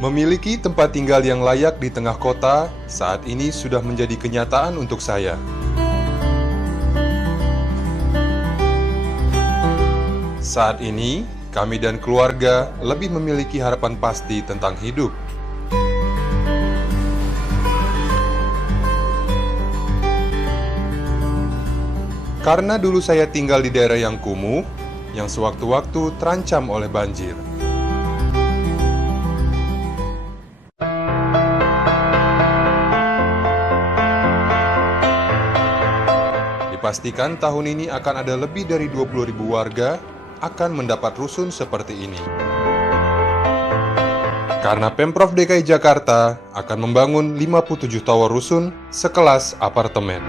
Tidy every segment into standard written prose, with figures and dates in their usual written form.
Memiliki tempat tinggal yang layak di tengah kota saat ini sudah menjadi kenyataan untuk saya. Saat ini, kami dan keluarga lebih memiliki harapan pasti tentang hidup. Karena dulu saya tinggal di daerah yang kumuh, yang sewaktu-waktu terancam oleh banjir. Dipastikan tahun ini akan ada lebih dari 20.000 warga akan mendapat rusun seperti ini. Karena Pemprov DKI Jakarta akan membangun 57 tower rusun sekelas apartemen.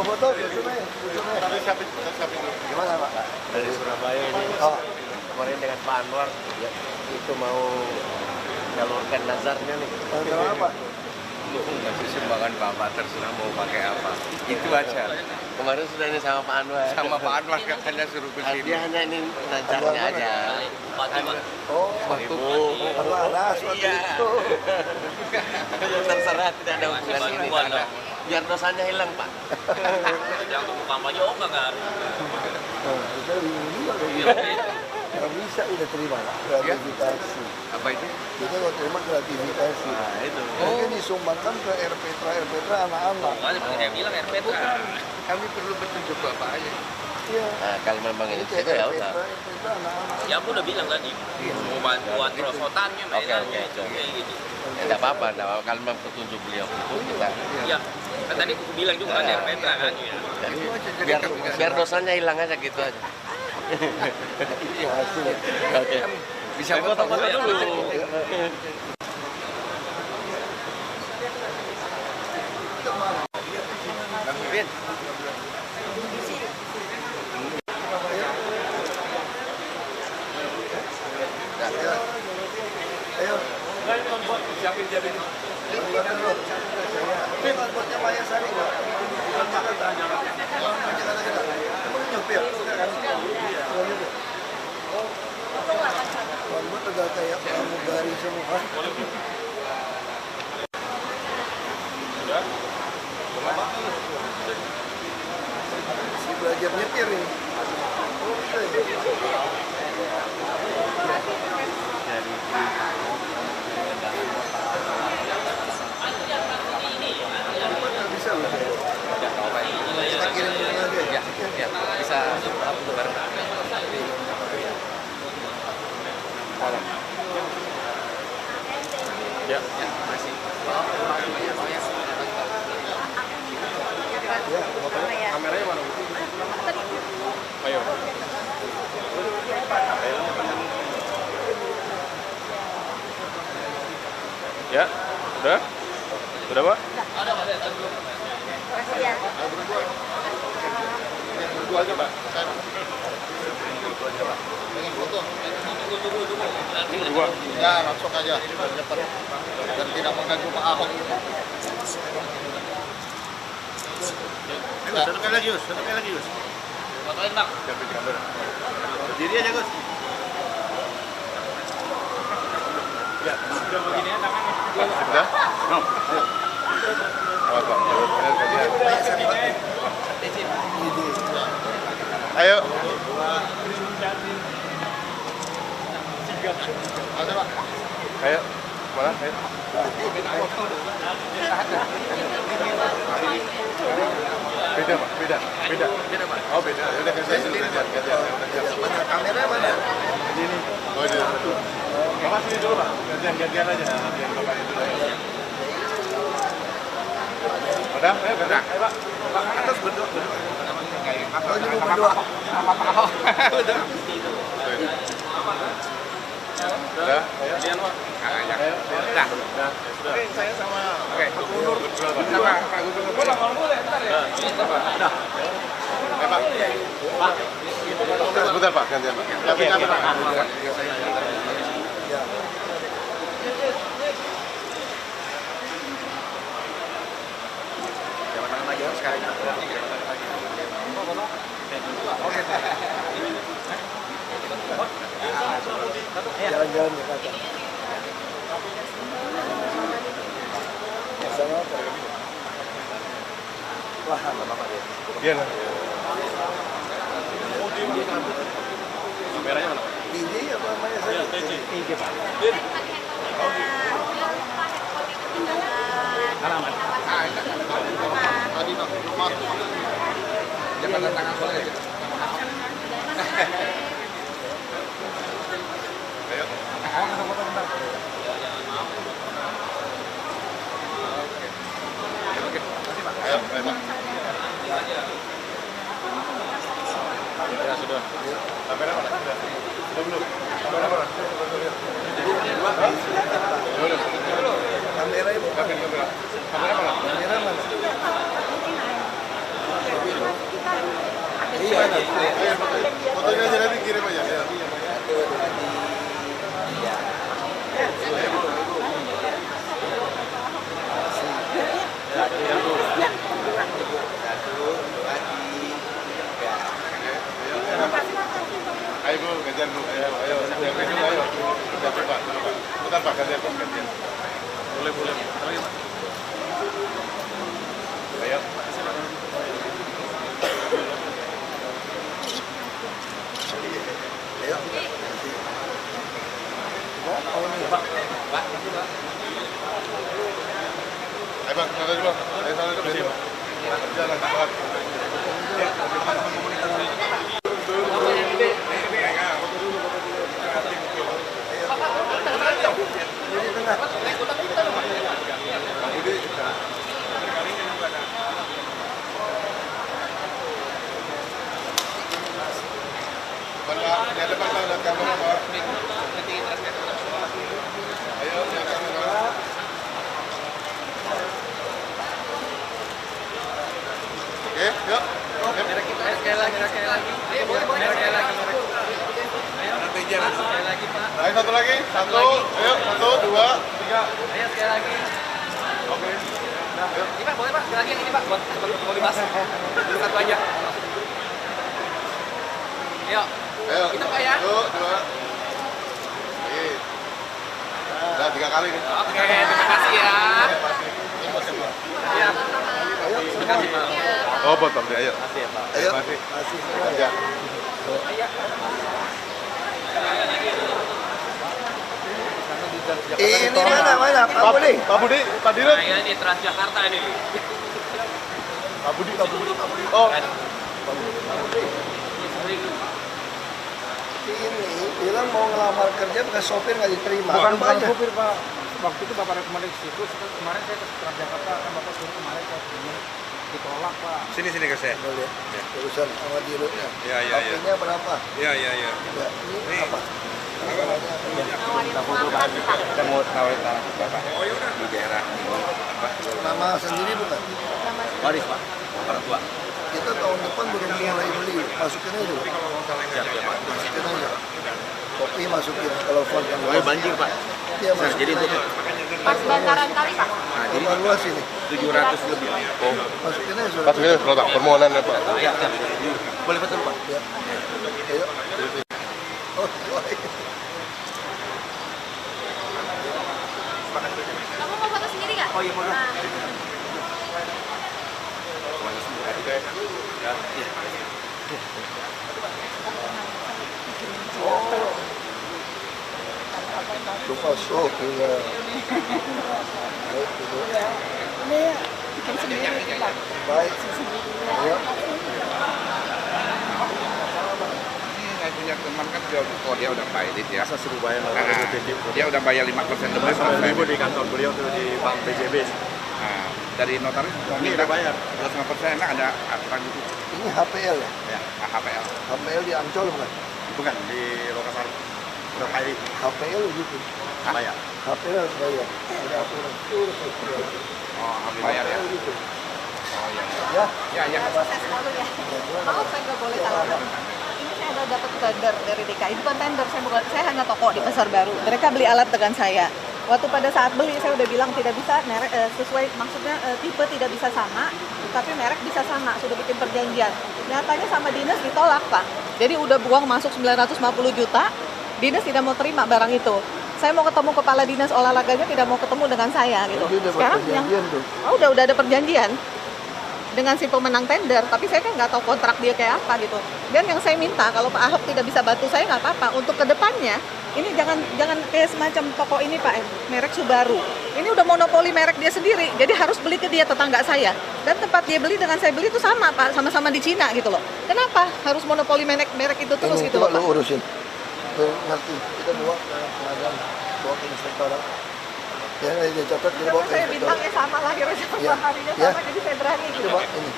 Oh, foto, gimana Pak? Dari Surabaya ini. Kemarin dengan Pak Anwar itu mau jalurkan nazarnya nih. Kalau apa? Masih sumbangan Bapak terserah mau pakai apa. Itu aja. Kemarin sudah ini sama Pak Anwar. Sama Pak Anwar katanya suruh ke sini. Dia hanya ini nazarnya aja. Oh, waktu kalau ada sesuatu itu. Terserah tidak ada hubungan ini. Biar dosanya hilang Pak. Yang untuk kampanye nggak harus. Kita nggak bisa udah terima gratifikasi. Apa itu? Kita nggak terima gratifikasi. Nah itu. Ini disumbangkan ke RPTRA anak-anak. Makanya saya bilang RPT. Kami perlu petunjuk Bapak aja. Iya. Nah, kalau memang ini itu ya udah. RPTRA anak-anak. Ya aku udah bilang tadi. Mau bantuan perosotannya, Oke, gitu. Tidak apa-apa, kalau memang petunjuk beliau itu kita. Iya. Kan tadi aku bilang juga kan RPT kan. Jadi biar dosanya hilang aja gitu aja. Oke. Bisa foto-foto dulu. Bang Mimin. Ayo. Siapin. Ini buatnya Maya Sari nggak? Emang nyopir? Buat agak kayak pramugari semua. Si belajar nyetir ini. Bisa loh. Kita kirim aja. Ya, bisa bareng. Ya, masih. Kameranya mana? Ayo. Ya, udah? Udah, Pak? Makasih ya. Berdua aja, Pak. Pengen foto? Dua. Ya, langsung aja. Cepat. Dan tidak mengganggu Pak Ahok. Satu kali lagi, Gus. Fotoin Bang. Siapin kamera. Berdiri aja, Gus. Ya, sudah begini ya tangannya. Sudah? No. Apa? Ayo. Ada Pak. Ayo. Mana? Ayo. Beda, Pak. Beda, Pak. Oh, beda. Udah kasih sendiri, Pak. Mana kamera mana? Ini. Oh, ini. Bapak sini dulu, Pak. Gantian aja. Gantian Bapak itu. Udah, udah. Pak, atas berdua. Berdua. Sama Pak Ahok. Udah. Udah. Udah. Oke, saya sama. Oke, Gubernur. Sama Pak Gubernur. Bentar ya. Udah. Pak. Sebentar Pak, gantian Pak. Oke. Sekarang jalan-jalan di kota. Masalah apa? Wah, apa-apa dia. Iya lah. Kameranya mana? TJ apa namanya? TJ Pak. Alamat. Tadi rumah. Jangan tangan soalnya. Ayo. Foto bentar. Oke. Makasih Pak. Ayo, Pak. Ya sudah. Kamera mana? Sudah belum? Kamera mana? Belum. Kamera ibu. Kamera. Kamera mana? Kamera mana? Iya. Fotonya aja nanti kirim aja. Ya. Ayo Bu, gantian Bu. Ayo. Bentar Pak, gantian. Boleh. Ayo Pak. Ayo. Ayo. Pak. Ayo Pak, sana dulu. Jalan, Pak. Ayo satu lagi, ayo 1, 2, 3. Ayo sekali lagi. Oke. Ini Pak, boleh Pak, sekali lagi yang ini Pak, buat mau dibahas. Satu aja. Ayo. Itu Pak ya. 1, 2. Oke. Udah 3 kali nih. Oke, terima kasih ya. Iya. Terima kasih Pak. Oh, potong deh, ayo. Makasih ya Pak. Ayo. Makasih. Aja. Ini mana? Pak Budi, Pak Dirut. Nah, ini Transjakarta ini. Pak Budi. Oh. Ini bilang mau ngelamar kerja bukan sopir nggak diterima. Bukan sopir Pak. Waktu itu Bapak rekomendasi ke situ. Kemarin saya ke Transjakarta kan Bapak suruh kemarin saya ditolak Pak. Sini ke saya. Boleh. Urusan sama dirutnya. Iya. HP-nya berapa? Iya. Ya, ini apa? Kita foto Pak. Kita mau tawarin tanah Bapak. Di daerah apa? Nama sendiri bukan? Waris Pak. Orang tua. Kita tahun depan belum mulai beli. Masukin aja dulu. Siap Pak. Masukin aja. Kopi masukin. Kalau font yang Oh, banjir Pak. Iya, masukin. Jadi itu Pas bantaran kali Pak. nah, jadi Rumah luas ini. 700 lebih. Oh. Masukin aja sudah. Masukin aja permohonan ya Pak. Ya. Boleh betul Pak. Ya. Ayo. Oh, Kamu mau foto sendiri nggak? Oh iya, foto. Nah. lupa sok juga. Baik. Ayo. Saya punya teman kan dia udah pilot ya. Saya suruh bayar Dia udah bayar 5% lebih. Ibu di kantor beliau tuh di Bank BCB. Nah, dari notaris mau minta bayar 2,5% ada aturan gitu. Ini HPL ya? Ya, HPL. HPL di Ancol bukan? Bukan di Lokasari. Lokasari. HPL gitu. Bayar. HPL harus bayar. Ada aturan. Oh, habis bayar ya. HPL gitu. Oh iya. Ya. Ya, ya. Sukses selalu ya. Maaf saya nggak boleh tahu. Ini saya ada dapat tender dari DKI. Bukan tender, saya hanya toko di Pasar Baru. Mereka beli alat dengan saya. Waktu pada saat beli saya udah bilang tidak bisa merek sesuai, maksudnya tipe tidak bisa sama, tapi merek bisa sama. Sudah bikin perjanjian. Nyatanya sama dinas ditolak, Pak. Jadi udah buang masuk 950 juta. Dinas tidak mau terima barang itu. Saya mau ketemu kepala dinas olahraganya tidak mau ketemu dengan saya gitu. Sekarang yang udah ada perjanjian dengan si pemenang tender, tapi saya kan nggak tahu kontrak dia kayak apa gitu. Dan yang saya minta kalau Pak Ahok tidak bisa bantu saya nggak apa-apa. Untuk kedepannya ini jangan kayak semacam toko ini Pak, merek Subaru. Ini udah monopoli merek dia sendiri, jadi harus beli ke dia tetangga saya. Dan tempat dia beli dengan saya beli itu sama Pak, sama-sama di Cina gitu loh. Kenapa harus monopoli merek itu terus ini, gitu loh Pak? Lu urusin. Ngerti. Kita bawa ke pengadilan, bawa ke inspektorat. Ya, dia catat dia bawa ke Saya inspektorat. bintangnya sama, lahirnya sama, Ya. harinya Ya. sama, jadi saya berani gitu. Coba ini.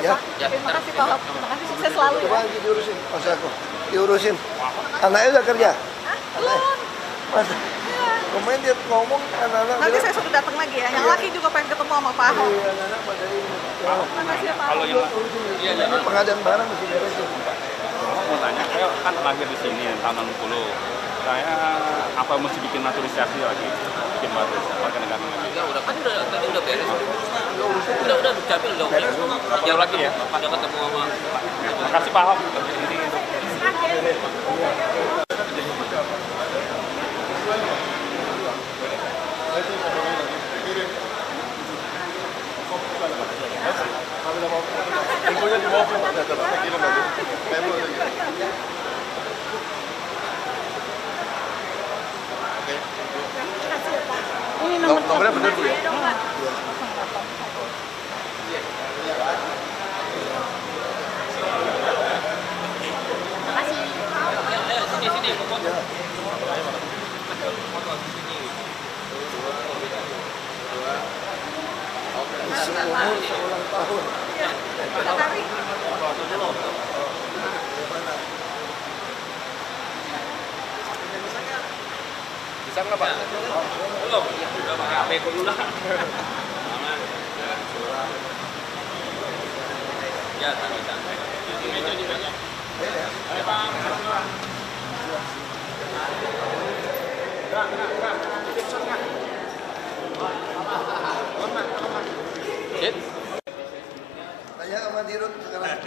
Ya. Terima kasih Pak Ahok, terima kasih, sukses selalu Coba ya. nanti diurusin, Mas aku. Diurusin. Anaknya udah kerja. Belum. Mas, kemarin dia ngomong anak-anak Nanti bilang, saya sudah datang lagi ya. Yang laki juga pengen ketemu sama Pak Ahok. "Iya, anak-anak pada ini." Ya, Terima kasih ya Pak Ahok. ini pengadaan barang mesti beresin. Mau tanya, saya kan lahir di sini tahun 60. Saya apa mesti bikin naturalisasi lagi, bikin baru warga negara lagi. Udah kan tadi udah beres. Udah dicapil dong. Jauh lagi ya. Udah ketemu sama Terima kasih Pak Ahok. Ini nomornya benar Bu ya? sini foto. Ulang tahun. Bisa nggak Pak? Belum. Udah pakai HP dulu lah. Aman. Ya, bisa. Di meja. Ayo Pak. Tanya sama Dirut sekarang.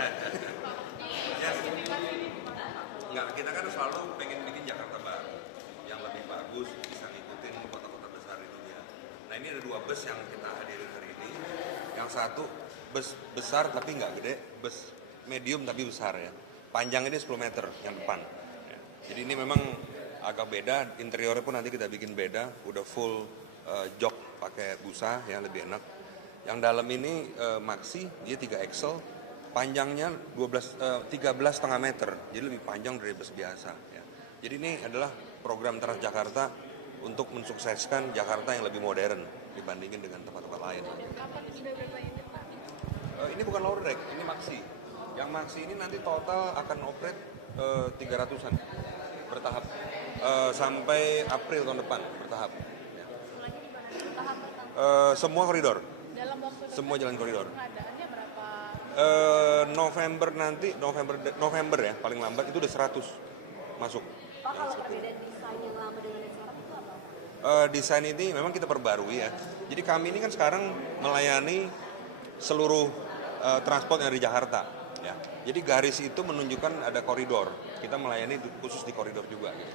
Enggak, kita kan selalu pengen bikin Jakarta baru yang lebih bagus, bisa ngikutin kota-kota besar itu ya. Nah ini ada 2 bus yang kita hadirin hari ini. Yang satu bus besar tapi nggak gede, bus medium tapi besar ya. Panjangnya 10 meter yang depan. Ya. Jadi ini memang agak beda, interiornya pun nanti kita bikin beda, udah full jok pakai busa ya, lebih enak. Yang dalam ini maxi, dia 3 axle, panjangnya 13,5 meter, jadi lebih panjang dari bus biasa. Ya. Jadi ini adalah program Transjakarta untuk mensukseskan Jakarta yang lebih modern dibandingin dengan tempat-tempat lain. Ini bukan lower deck, ini maxi. Yang maxi ini nanti total akan operate 300-an bertahap sampai April tahun depan bertahap. Ya. Semua koridor. Semua jalan koridor. November nanti, November ya paling lambat itu udah 100 masuk. Pak, kalau perbedaan desain yang lama dengan yang sekarang itu apa? Desain ini memang kita perbarui ya. Jadi kami ini kan sekarang melayani seluruh transport yang ada di Jakarta. Ya. Jadi garis itu menunjukkan ada koridor. Kita melayani khusus di koridor juga. Gitu.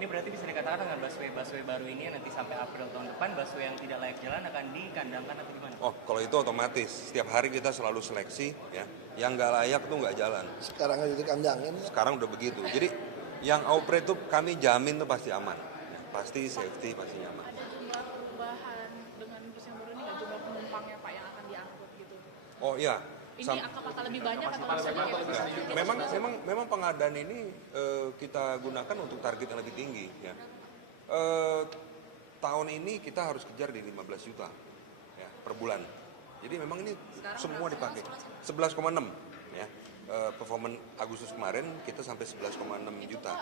Ini berarti bisa dikatakan dengan busway baru ini nanti sampai April tahun depan busway yang tidak layak jalan akan dikandangkan atau gimana? Oh, kalau itu otomatis. Setiap hari kita selalu seleksi, ya. Yang nggak layak tuh nggak jalan. Sekarang aja dikandangin. Sekarang udah begitu. Jadi yang operate tuh kami jamin tuh pasti aman, ya. Pasti safety, pasti nyaman. Ada jumlah perubahan dengan bus yang baru ini nggak, jumlah penumpangnya Pak yang akan diangkut gitu? Oh iya. Ini apakah lebih banyak atau sedikit? Memang pengadaan ini kita gunakan untuk target yang lebih tinggi ya. Tahun ini kita harus kejar di 15 juta ya. per bulan. Jadi memang ini semua dipakai. 11,6 ya. Performance Agustus kemarin kita sampai 11,6 juta.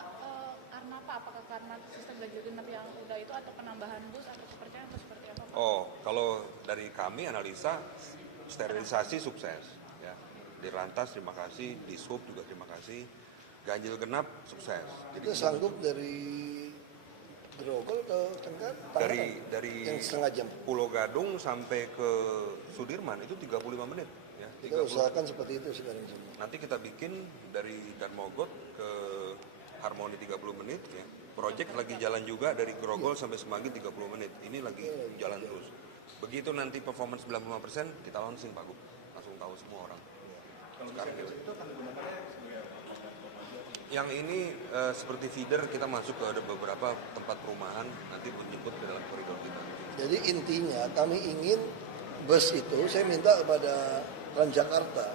Karena apa? Apakah karena sistem ganjil genap yang udah itu atau penambahan bus atau seperti apa? Oh, kalau dari kami analisa sterilisasi sukses ya. Di Lantas terima kasih, di Sub juga terima kasih. Ganjil genap sukses. Jadi itu sanggup dari Grogol ke Tenggar? Dari yang setengah jam. Pulau Gadung sampai ke Sudirman itu 35 menit ya. Kita usahakan seperti itu sekarang semua. Nanti kita bikin dari Darmogot ke Harmoni 30 menit ya. Project lagi jalan juga dari Grogol sampai Semanggi 30 menit. Ini lagi jalan terus. Begitu nanti performance 95% kita launching Pak Gub. Langsung tahu semua orang. Sekarang itu yang ini seperti feeder kita masuk ke beberapa tempat perumahan nanti menjemput ke dalam koridor kita. Jadi intinya kami ingin bus itu, saya minta kepada Transjakarta,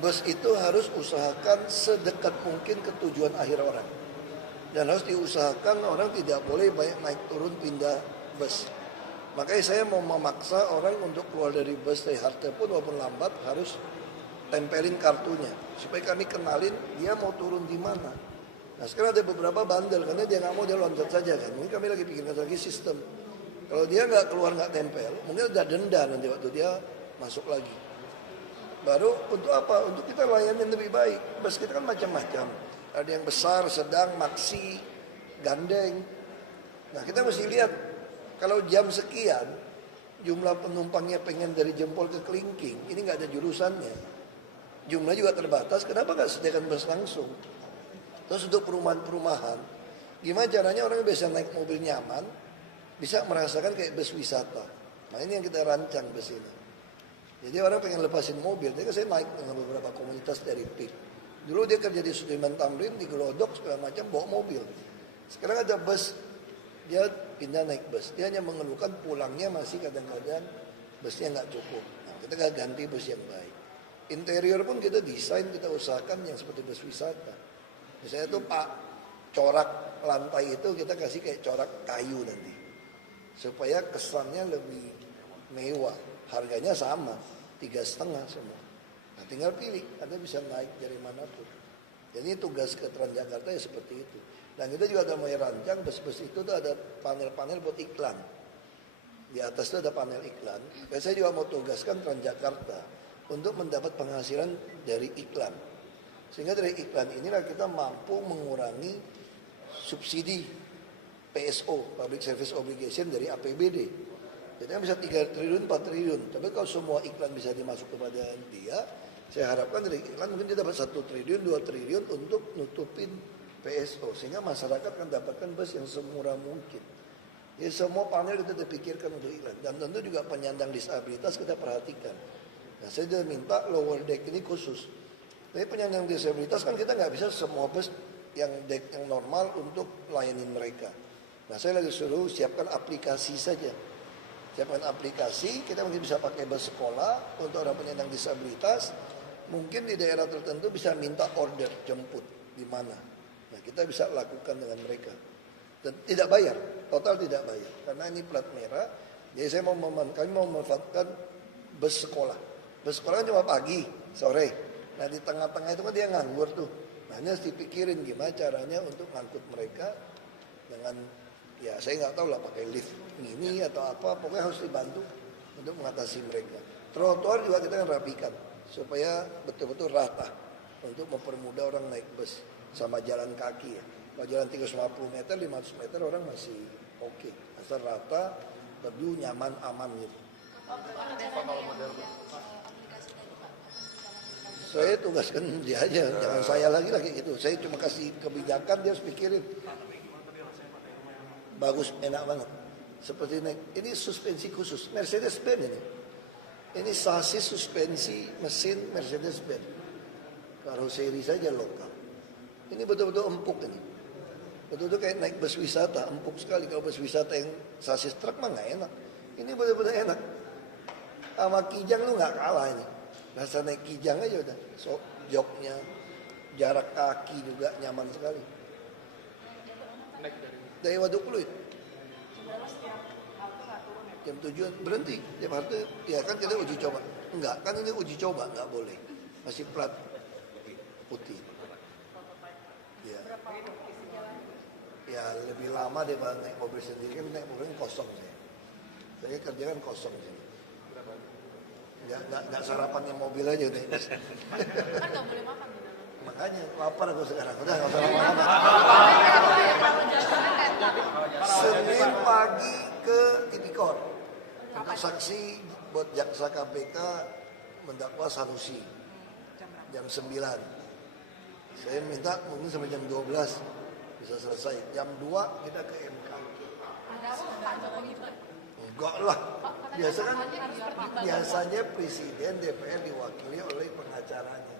bus itu harus usahakan sedekat mungkin ke tujuan akhir orang. Dan harus diusahakan orang tidak boleh banyak naik turun pindah bus. Makanya saya mau memaksa orang untuk keluar dari bus dari halte pun walaupun lambat harus tempelin kartunya supaya kami kenalin dia mau turun di mana. Nah sekarang ada beberapa bandel karena dia nggak mau dia loncat saja kan. Mungkin kami lagi pikirkan lagi sistem. Kalau dia nggak keluar nggak tempel, mungkin ada denda nanti waktu dia masuk lagi. Baru untuk apa? Untuk kita layanin lebih baik. Bus kita kan macam-macam. Ada yang besar, sedang, maksi, gandeng. Nah kita mesti lihat kalau jam sekian jumlah penumpangnya pengen dari Jempol ke Kelingking, ini nggak ada jurusannya. Jumlah juga terbatas, kenapa nggak sediakan bus langsung? Terus untuk perumahan-perumahan, gimana caranya orang bisa naik mobil nyaman, bisa merasakan kayak bus wisata. Nah ini yang kita rancang bus ini. Jadi orang pengen lepasin mobil, jadi saya naik dengan beberapa komunitas dari PIK. Dulu dia kerja di Sudirman Tamrin, di Glodok, segala macam, bawa mobil. Sekarang ada bus, dia pindah naik bus. Dia hanya mengeluhkan pulangnya masih kadang-kadang busnya nggak cukup. Nah, kita ganti bus yang baik. Interior pun kita desain, kita usahakan yang seperti bus wisata. Misalnya tuh Pak, corak lantai itu kita kasih kayak corak kayu nanti. Supaya kesannya lebih mewah. Harganya sama, 3,5 semua. Nah tinggal pilih, Anda bisa naik dari manapun. Jadi tugas ke Transjakarta ya seperti itu. Dan kita juga ada mulai rancang, bus-bus itu tuh ada panel-panel buat iklan. Di atas itu ada panel iklan. Dan saya juga mau tugaskan Transjakarta untuk mendapat penghasilan dari iklan. Sehingga dari iklan inilah kita mampu mengurangi subsidi PSO, Public Service Obligation dari APBD. Jadi bisa 3 triliun, 4 triliun. Tapi kalau semua iklan bisa dimasuk kepada dia, saya harapkan dari iklan mungkin dia dapat 1 triliun, 2 triliun untuk nutupin PSO. Sehingga masyarakat akan dapatkan bus yang semurah mungkin. Jadi semua panel kita dipikirkan untuk iklan. Dan tentu juga penyandang disabilitas kita perhatikan. Nah, saya sudah minta lower deck ini khusus. Tapi penyandang disabilitas kan kita nggak bisa semua bus yang deck yang normal untuk layanin mereka. Nah saya lagi suruh siapkan aplikasi saja. Siapkan aplikasi, kita mungkin bisa pakai bus sekolah untuk orang penyandang disabilitas. Mungkin di daerah tertentu bisa minta order jemput di mana. Nah kita bisa lakukan dengan mereka. Dan tidak bayar, total tidak bayar. Karena ini plat merah, jadi saya kami mau memanfaatkan bus sekolah. Bus sekolah kan cuma pagi, sore. Nah di tengah-tengah itu kan dia nganggur tuh. Nah ini harus dipikirin gimana caranya untuk ngangkut mereka dengan, ya saya nggak tahu lah pakai lift mini atau apa. Pokoknya harus dibantu untuk mengatasi mereka. Trotoar juga kita kan rapikan supaya betul-betul rata untuk mempermudah orang naik bus sama jalan kaki ya. Kalau jalan 350 meter, 500 meter orang masih oke. Asal rata, teduh, nyaman, aman gitu. Saya tugaskan dia aja, jangan saya lagi gitu. Saya cuma kasih kebijakan, dia harus pikirin. Bagus, enak banget. Seperti ini suspensi khusus, Mercedes-Benz ini. Ini sasis suspensi mesin Mercedes-Benz. Karoseri saja lokal. Ini betul-betul empuk ini. Betul-betul kayak naik bus wisata, empuk sekali. Kalau bus wisata yang sasis truk mah nggak enak. Ini betul-betul enak. Sama Kijang lu nggak kalah ini. Rasa naik Kijang aja udah. So, joknya, jarak kaki juga nyaman sekali. Dari Waduk Pluit. Jam 7 berhenti. Tiap hari ya kan kita uji coba. Enggak, kan ini uji coba, nggak boleh. Masih plat putih. Ya. Ya lebih lama daripada naik mobil sendiri, kan naik mobil kosong saya kerja kan kosong sih. Nggak sarapan di mobil aja nih. Kan nggak boleh makan di dalam. Makanya lapar aku sekarang, udah nggak usah lama-lama. Senin pagi ke Tipikor untuk saksi buat jaksa KPK mendakwa Sanusi jam 9. Saya minta mungkin sampai jam 12 bisa selesai. Jam 2 kita ke MK. Ada apa Pak Jokowi itu? Enggak lah. Biasanya presiden DPR diwakili oleh pengacaranya.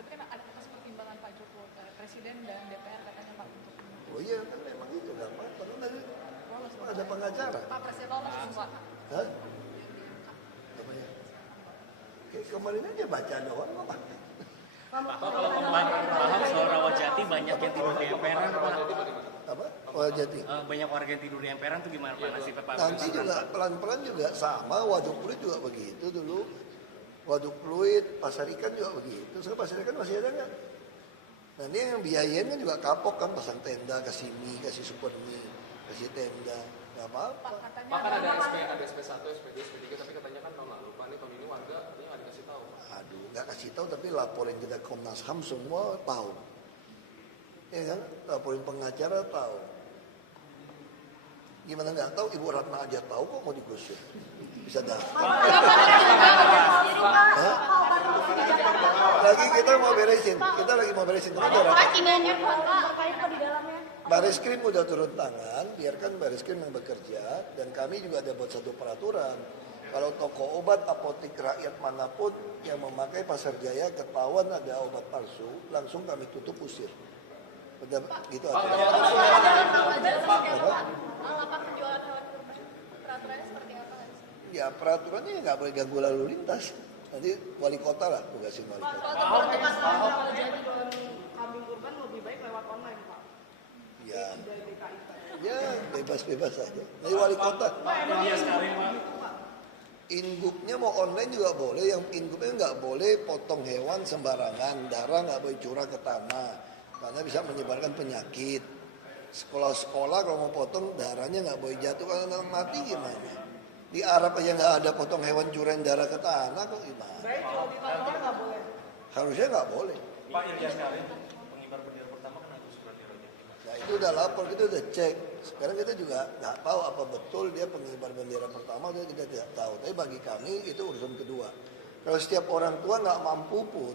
Tapi kan ada atas pertimbangan Pak Jokowi, presiden dan DPR katanya Pak untuk. Oh iya kan memang itu nggak apa-apa. Kan ada pengacara. Pak Presiden lolos Pak. Hah? Apa ya? Kayak kemarin aja baca doang apa? Pak, kalau kemarin paham soal Rawajati banyak yang tidur di emperan, Pak. Apa? Rawajati. Banyak warga yang tidur di emperan tuh gimana Pak nasibnya Pak? Nanti juga pelan-pelan juga sama. Waduk Pluit juga begitu dulu. Waduk Pluit, Pasar Ikan juga begitu. Sekarang Pasar Ikan masih ada nggak? Nanti yang biayain kan juga kapok kan, pasang tenda, kasih mie, kasih super mie, kasih tenda. Gak apa-apa. Pak kan ada SP1, SP2, SP3, tapi katanya kan tahun lalu, Pak ini tahun ini warga katanya nggak dikasih tahu. Aduh, nggak kasih tahu tapi laporin kita Komnas HAM semua tahu. Ya kan, laporin pengacara tahu. Gimana nggak tahu? Ibu Ratna aja tahu kok mau digusur. Bisa dah. Lagi kita mau beresin. Kita lagi mau beresin. Bareskrim udah turun tangan, biarkan Bareskrim yang bekerja, dan kami juga ada buat satu peraturan. Kalau toko obat, apotek rakyat manapun yang memakai Pasar Jaya ketahuan ada obat palsu, langsung kami tutup usir. Udah gitu aja. Peraturannya seperti apa? Ya peraturannya nggak boleh ganggu lalu lintas. Nanti wali kota lah tugasin wali kota. Kalau jadi kambing kurban lebih baik lewat online Pak. Ya bebas-bebas aja. Nanti wali kota. Ingupnya mau online juga boleh. Yang ingupnya nggak boleh potong hewan sembarangan. Darah nggak boleh curah ke tanah. Karena bisa menyebarkan penyakit. Sekolah-sekolah kalau mau potong darahnya nggak boleh jatuh. Kalau orang mati gimana? Di Arab aja nggak ada potong hewan curahin darah ke tanah kok gimana? Baik kalau di toko nggak boleh. Harusnya nggak boleh. Pak Ilyas Karim, pengibar bendera pertama kan harus surat Rojati. Nah itu udah lapor, kita udah cek. Sekarang kita juga nggak tahu apa betul dia pengibar bendera pertama atau kita tidak tahu. Tapi bagi kami itu urusan kedua. Kalau setiap orang tua nggak mampu pun,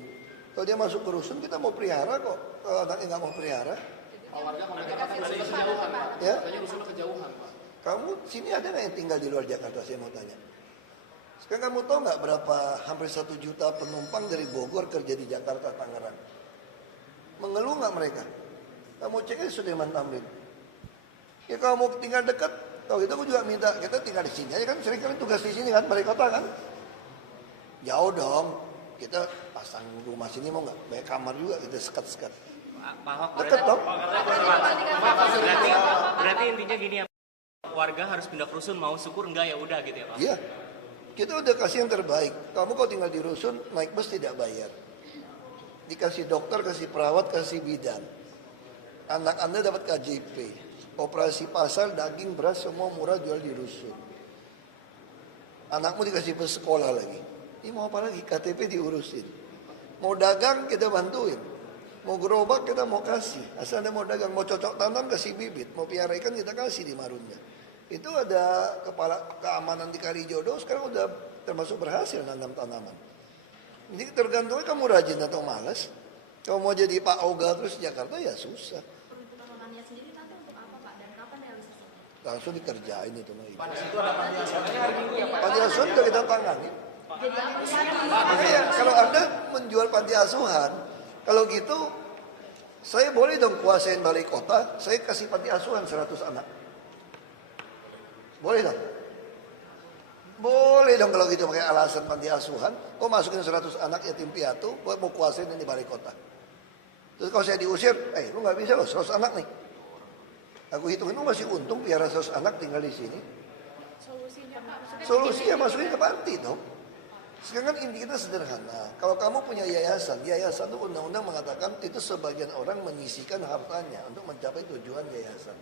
kalau dia masuk ke rusun kita mau pelihara kok. Kalau anaknya nggak mau pelihara, Warga komunikasi rusunnya kejauhan, Pak. ya. Katanya rusunnya kejauhan, Pak. Kamu sini ada nggak yang tinggal di luar Jakarta? Saya mau tanya. Sekarang kamu tahu nggak berapa hampir 1 juta penumpang dari Bogor kerja di Jakarta, Tangerang? Mengeluh nggak mereka? Kamu cek aja Sudirman Tamrin. Ya kalau mau tinggal dekat, kalau gitu aku juga minta kita tinggal di sini aja kan. Sering kali tugas di sini kan, balai kota kan. Jauh dong. Kita pasang rumah sini mau nggak? Banyak kamar juga kita sekat-sekat. Pak Ahok Dekat dong. berarti intinya gini ya, warga harus pindah ke rusun, mau syukur enggak ya udah gitu ya Pak? Iya. Kita udah kasih yang terbaik. Kamu kalau tinggal di rusun, naik bus tidak bayar. Dikasih dokter, kasih perawat, kasih bidan. Anak Anda dapat KJP. Operasi pasar, daging, beras, semua murah jual di rusun. Anakmu dikasih bus sekolah lagi. Ini mau apa lagi? KTP diurusin. Mau dagang, kita bantuin. Mau gerobak, kita mau kasih. Asal Anda mau dagang, mau cocok tanam, kasih bibit. Mau piara ikan, kita kasih di Marunda. Itu ada kepala keamanan di Kalijodo, sekarang udah termasuk berhasil nanam tanaman. Ini tergantungnya kamu rajin atau malas. Kalau mau jadi Pak Oga terus Jakarta ya susah. Peruntukannya sendiri nanti untuk apa Pak dan kapan realisasinya? Langsung dikerjain itu mah. Pak, di situ ada panti asuhannya hari Minggu ya Pak? Panti asuhan udah kita tangani. Makanya kalau Anda menjual panti asuhan, kalau gitu saya boleh dong kuasain balai kota, saya kasih panti asuhan 100 anak. Boleh dong? Boleh dong kalau gitu pakai alasan panti asuhan. Kok masukin 100 anak yatim piatu buat mau kuasain ini balai kota. Terus kalau saya diusir, lu nggak bisa loh 100 anak nih. Aku hitungin lu masih untung piara 100 anak tinggal di sini. solusinya Pak? Maksudnya Solusinya masukin ke panti dong. Sekarang kan inti kita sederhana. Kalau kamu punya yayasan itu undang-undang mengatakan itu sebagian orang menyisikan hartanya untuk mencapai tujuan yayasan.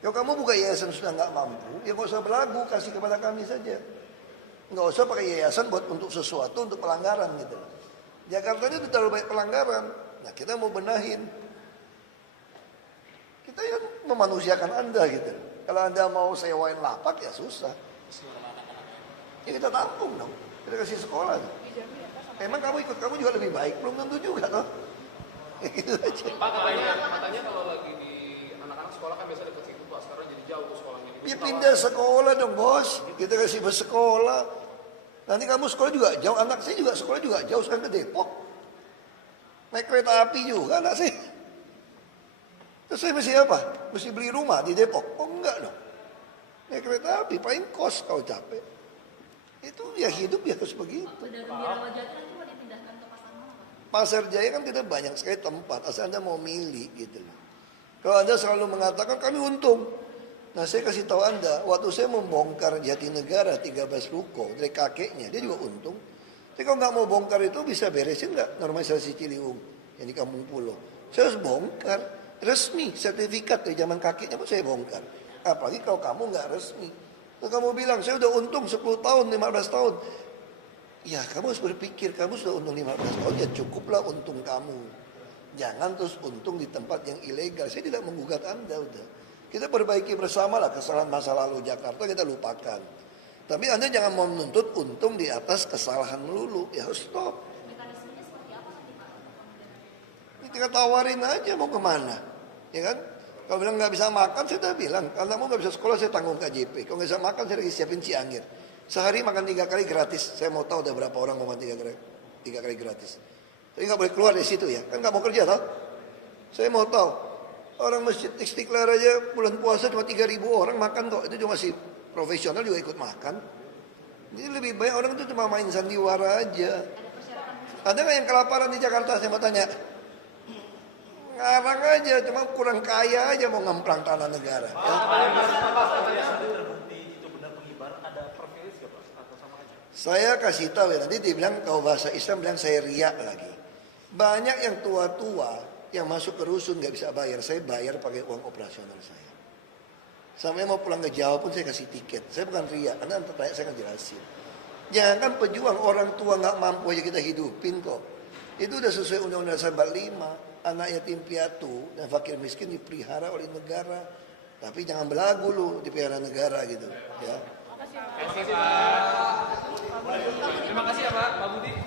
Kalau kamu buka yayasan sudah nggak mampu, ya nggak usah berlagu, kasih kepada kami saja. Nggak usah pakai yayasan buat untuk sesuatu, untuk pelanggaran gitu. Jakarta itu terlalu banyak pelanggaran. Nah kita mau benahin. Kita yang memanusiakan Anda gitu. Kalau Anda mau sewain lapak ya susah. Ya kita tampung dong. Kita kasih sekolah. Emang kamu ikut, kamu juga lebih baik, belum tentu juga toh. Gitu aja. Pak, katanya kalau lagi di anak-anak sekolah kan biasa dekat situ Pak, sekarang jadi jauh tuh sekolahnya. Ya pindah sekolah dong bos. Kita kasih bus sekolah. Nanti kamu sekolah juga jauh, anak saya juga sekolah juga jauh sekarang ke Depok. Naik kereta api juga anak saya. Terus saya mesti apa? Mesti beli rumah di Depok? Oh enggak dong. Naik kereta api, paling kos kalau capek. Itu ya hidup ya harus begitu. Pasar Jaya kan kita banyak sekali tempat, asal Anda mau milih gitu loh. Kalau Anda selalu mengatakan kami untung. Nah saya kasih tahu Anda, waktu saya membongkar Jatinegara 13 ruko dari kakeknya, dia juga untung. Tapi kalau nggak mau bongkar itu bisa beresin nggak normalisasi Ciliwung yang di Kampung Pulau. Saya harus bongkar, resmi, sertifikat dari zaman kakeknya pun saya bongkar. Apalagi kalau kamu nggak resmi. Kalau kamu bilang, saya udah untung 10 tahun, 15 tahun. Ya, kamu harus berpikir, kamu sudah untung 15 tahun, ya cukuplah untung kamu. Jangan terus untung di tempat yang ilegal. Saya tidak menggugat Anda, udah. Kita perbaiki bersama lah kesalahan masa lalu Jakarta, kita lupakan. Tapi Anda jangan mau menuntut untung di atas kesalahan melulu. Ya harus stop. mekanismenya seperti apa nanti Pak? Kita tawarin aja mau kemana. Ya kan? Kalau bilang nggak bisa makan, saya udah bilang. Kalau kamu nggak bisa sekolah, saya tanggung KJP. Kalau nggak bisa makan, saya lagi siapin Cianjur. Sehari makan 3 kali gratis. Saya mau tahu ada berapa orang mau makan 3 kali gratis. Tapi nggak boleh keluar dari situ ya. Kan nggak mau kerja tau. Saya mau tahu. Orang Masjid Istiqlal aja bulan puasa cuma 3.000 orang makan kok. Itu cuma si profesional juga ikut makan. Jadi lebih banyak orang itu cuma main sandiwara aja. Ada nggak yang kelaparan di Jakarta? Saya mau tanya. Ngarang aja, cuma kurang kaya aja mau ngemplang tanah negara. Ya. Saya kasih tahu ya, nanti dia bilang kalau bahasa Islam bilang saya riak lagi. Banyak yang tua-tua yang masuk ke rusun nggak bisa bayar, saya bayar pakai uang operasional saya. Sampai mau pulang ke Jawa pun saya kasih tiket. Saya bukan riak, karena nanti tanya saya akan jelasin. Jangan pejuang orang tua nggak mampu aja kita hidupin kok. Itu udah sesuai Undang-Undang Dasar 45. Anak yatim piatu dan fakir miskin dipelihara oleh negara. Tapi jangan belagu lu dipelihara negara gitu. Ya. Terima kasih ya Pak Budi.